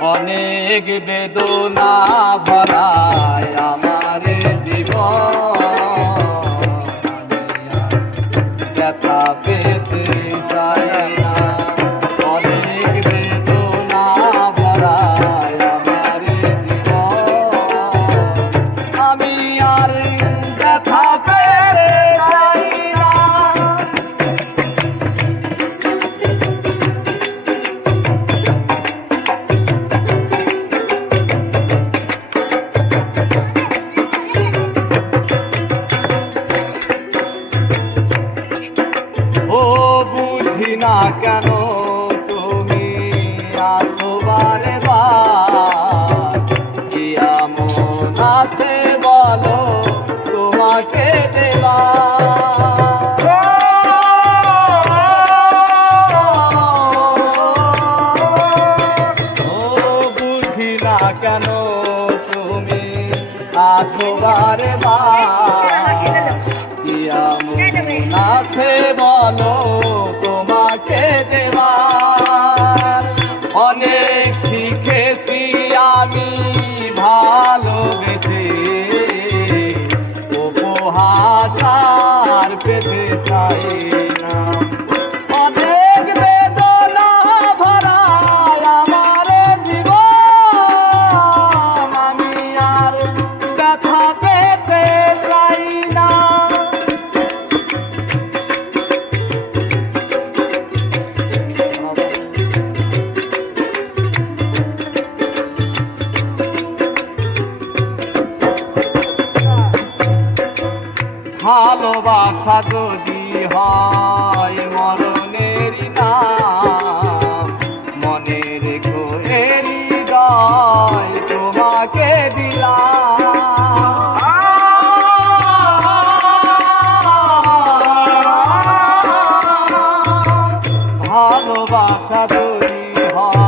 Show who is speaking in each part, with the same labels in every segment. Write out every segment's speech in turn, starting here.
Speaker 1: অনেক বেদনা ভরায় আমার জীবন। পেতে চাই না কেন তুমি আতবারে কি এমন বলো তোমাকে দেবা কেন তুমি আতবারে বা ভালোবেসে ভালোবাসা যদি হয় মরণের নাম মনে রেখো হৃদয় তোমাকে দিলাম। ভালোবাসা যদি হয়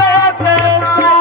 Speaker 1: पे